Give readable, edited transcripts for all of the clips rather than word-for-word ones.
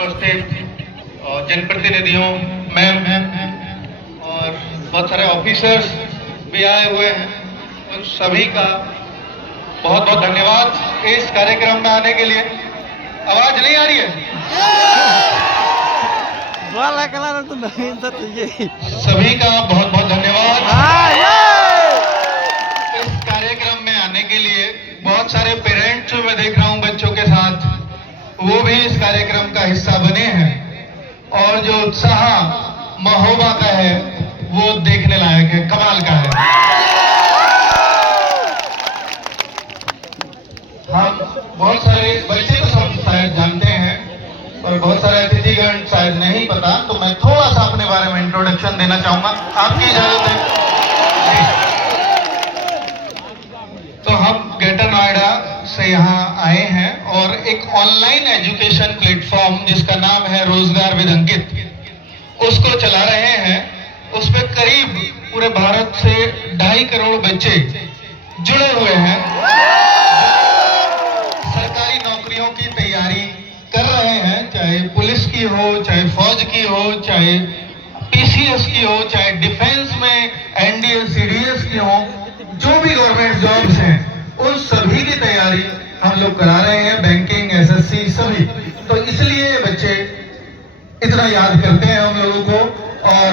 उपस्थित जनप्रतिनिधियों, मैम और बहुत सारे ऑफिसर्स भी आए हुए हैं, उन सभी का बहुत बहुत धन्यवाद इस कार्यक्रम में आने के लिए। आवाज नहीं आ रही है? सभी का बहुत बहुत धन्यवाद इस कार्यक्रम में आने के लिए। बहुत सारे पेरेंट्स मैं देख रहा हूं बच्चों के साथ, वो भी इस कार्यक्रम का हिस्सा बने हैं और जो उत्साह महोबा का है वो देखने लायक है, कमाल का है। हम बहुत सारे बच्चे तो सब शायद जानते हैं और बहुत सारे अतिथिगण शायद नहीं पता, तो मैं थोड़ा सा अपने बारे में इंट्रोडक्शन देना चाहूंगा, आपकी इजाजत है? तो हम ग्रेटर नोएडा से यहाँ आए हैं और एक ऑनलाइन एजुकेशन प्लेटफॉर्म जिसका नाम है रोजगार विद अंकित, उसको चला रहे हैं। उसमें करीब पूरे भारत से 2.5 करोड़ बच्चे जुड़े हुए हैं, सरकारी नौकरियों की तैयारी कर रहे हैं, चाहे पुलिस की हो, चाहे फौज की हो, चाहे पीसीएस की हो, चाहे डिफेंस में एनडीए सीडीएस की हो, जो भी गवर्नमेंट जॉब्स हैं उन सभी की तैयारी हम लोग करा रहे हैं, बैंकिंग, एसएससी सभी। तो इसलिए बच्चे इतना याद करते हैं हम लोगों को। और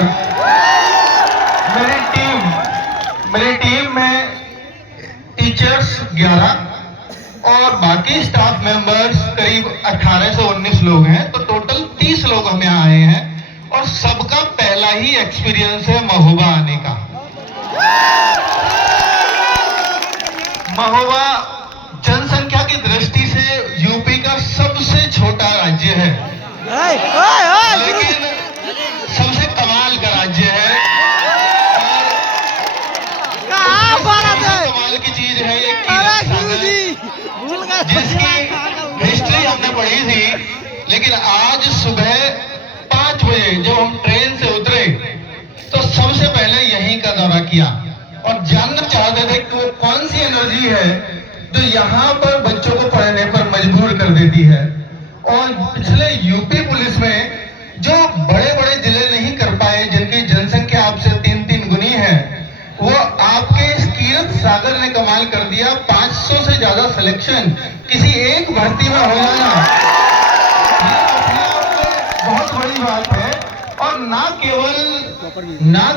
मेरी टीम में टीचर्स 11 और बाकी स्टाफ मेंबर्स करीब 18 से 19 लोग हैं, तो टोटल 30 लोग हम यहाँ आए हैं और सबका पहला ही एक्सपीरियंस है महोबा आने का। महोबा जनसंख्या की दृष्टि से यूपी का सबसे छोटा राज्य है, लेकिन सबसे कमाल का राज्य है। कमाल की चीज है ये जिसकी हिस्ट्री हमने पढ़ी थी, लेकिन आज सुबह 5 बजे जब हम ट्रेन से उतरे तो सबसे पहले यहीं का दौरा किया और जानना चाहते थे कि वो कौन सी एनर्जी है जो यहाँ पर बच्चों को पढ़ने पर मजबूर कर देती है। और पिछले यूपी पुलिस में जो बड़े बड़े जिले नहीं कर पाए, जिनकी जनसंख्या आपसे 3-3 गुनी है, वो आपके इस कीरत सागर ने कमाल कर दिया। 500 से ज्यादा सिलेक्शन किसी एक भर्ती में हो जाना बहुत बड़ी बात है। और ना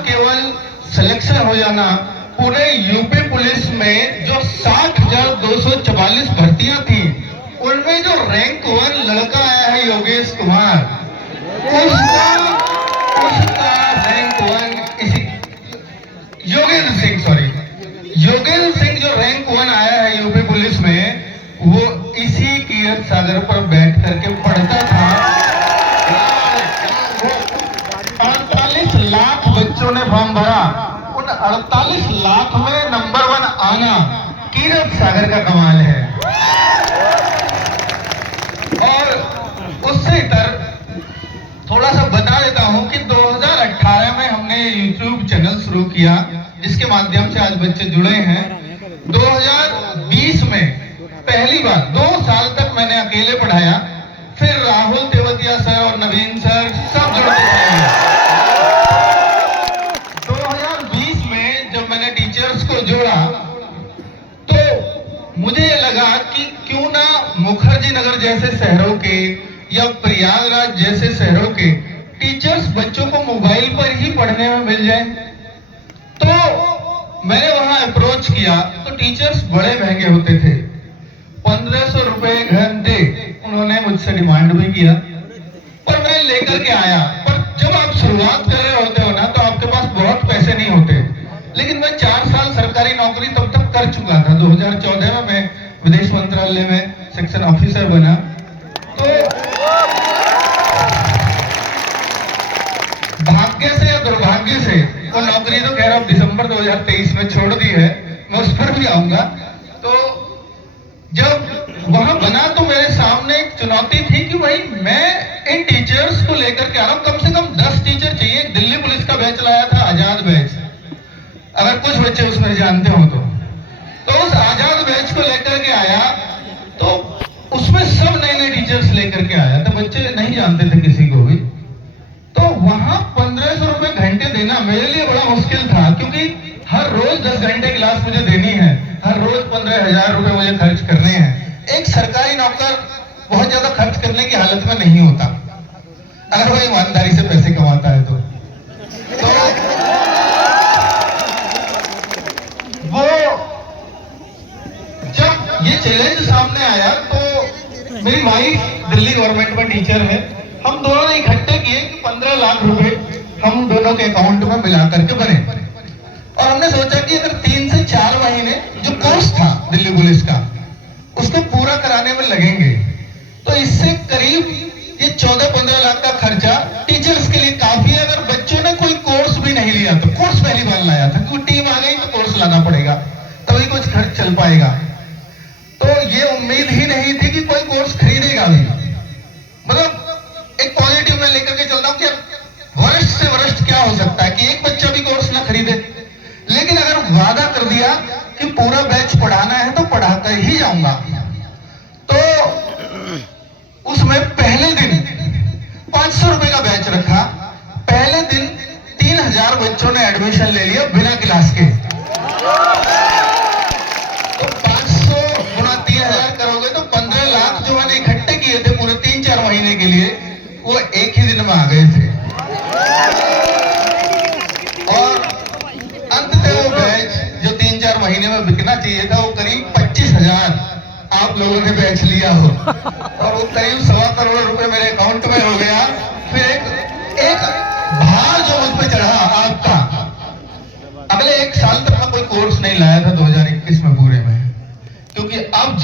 केवल सिलेक्शन हो जाना, पूरे यूपी पुलिस में जो 60,244 भर्तियां थी, उनमें जो रैंक 1 लड़का आया है योगेश कुमार, उसका रैंक 1 इसी योगेंद्र सिंह जो रैंक 1 आया है यूपी पुलिस में, वो इसी कीरत सागर पर बैठ करके पढ़ता था। 48 लाख बच्चों ने फॉर्म भरा, उन 48 लाख में नंबर 1 आना कीरत सागर का कमाल है। और उससे इतर थोड़ा सा बता देता हूं कि 2018 में हमने YouTube चैनल शुरू किया, जिसके माध्यम से आज बच्चे जुड़े हैं। 2020 में पहली बार 2 साल तक मैंने अकेले पढ़ाया, फिर राहुल तेवतिया सर और नवीन सर सब जुड़ते चले। 2020 में जब मैंने टीचर्स को जोड़ा तो मुझे लगा कि क्यों ना मुखर्जी नगर जैसे शहरों के या प्रयागराज जैसे शहरों के टीचर्स बच्चों को मोबाइल पर ही पढ़ने में मिल जाए। तो मैंने वहां अप्रोच किया तो टीचर्स बड़े महंगे होते थे, 1500 रुपए घंटे उन्होंने मुझसे डिमांड भी किया और मैं लेकर के आया। पर जब आप शुरुआत कर रहे होते हो ना, तो आपके पास बहुत पैसे नहीं होते। लेकिन मैं 4 साल सरकारी नौकरी तब तक कर चुका था। 2014 में मैं विदेश मंत्रालय में सेक्शन ऑफिसर बना। तो भाग्य से या दुर्भाग्य से वो नौकरी तो खैर अब दिसंबर 2023 में छोड़ दी है, मैं उस पर भी आऊंगा। तो जब वहां बना तो मेरे सामने एक चुनौती थी कि भाई मैं इन टीचर्स को लेकर के आ रहा हूं, कम से कम 10 टीचर चाहिए। दिल्ली पुलिस का बैच लाया था, आजाद बैच, अगर कुछ बच्चे उसमें जानते हो तो उस आजाद बैच को लेकर के आया तो उसमें सब नए नए टीचर टीचर्स लेकर के आया था, बच्चे नहीं जानते थे किसी को भी। तो वहां 1500 रुपए घंटे देना मेरे लिए बड़ा मुश्किल था, क्योंकि हर रोज 10 घंटे क्लास मुझे देनी है, हर रोज 15,000 रुपए मुझे खर्च करने हैं। एक सरकारी नौकर बहुत ज्यादा खर्च करने की हालत में नहीं होता अगर वो ईमानदारी से पैसे कमाता है तो वो जब ये चैलेंज सामने आया तो मेरी वाइफ दिल्ली गवर्नमेंट में टीचर है, हम दोनों ने इकट्ठे किए कि 15 लाख रुपए हम दोनों के अकाउंट में मिला करके बने। और हमने सोचा कि अगर 3 से 4 महीने जो कोर्स था दिल्ली पुलिस का उसको पूरा कराने में लगेंगे तो इससे करीब ये 14-15 लाख का खर्चा टीचर्स के लिए काफी है। अगर बच्चों ने कोई कोर्स भी नहीं लिया तो, कोर्स पहली बार लाया था, क्योंकि टीम आ गई तो कोर्स लाना पड़ेगा तभी कुछ खर्च चल पाएगा। तो ये उम्मीद ही नहीं थी कि कोई कोर्स खरीदेगा भी। मतलब एक पॉजिटिव में लेकर के चलता हूं कि वरिष्ठ से वरिष्ठ क्या हो सकता है कि एक बच्चा भी कोर्स ना खरीदे, लेकिन अगर वादा कर दिया कि पूरा बैच पढ़ाना है तो पढ़ाकर ही जाऊंगा। तो उसमें पहले दिन 500 रुपए का बैच रखा, पहले दिन 3000 बच्चों ने एडमिशन ले लिया बिना क्लास के। तो 500 गुणा 3000 करोगे तो 15 लाख जो मैंने इकट्ठे किए थे पूरे 3-4 महीने के लिए, वो एक ही दिन में आ गए थे। और अंततः वो बैच जो 3-4 महीने में बिकना चाहिए था वो करीब 25,000 आप लोगों ने बैच लिया हो, और वो करीब 1.25 करोड़ रुपए मेरे अकाउंट में हो गया। फिर एक भार जो मुझ पे चढ़ा आपका, अगले 1 साल तक मैं कोई कोर्स नहीं लाया था 2021 में पूरे में, क्योंकि अब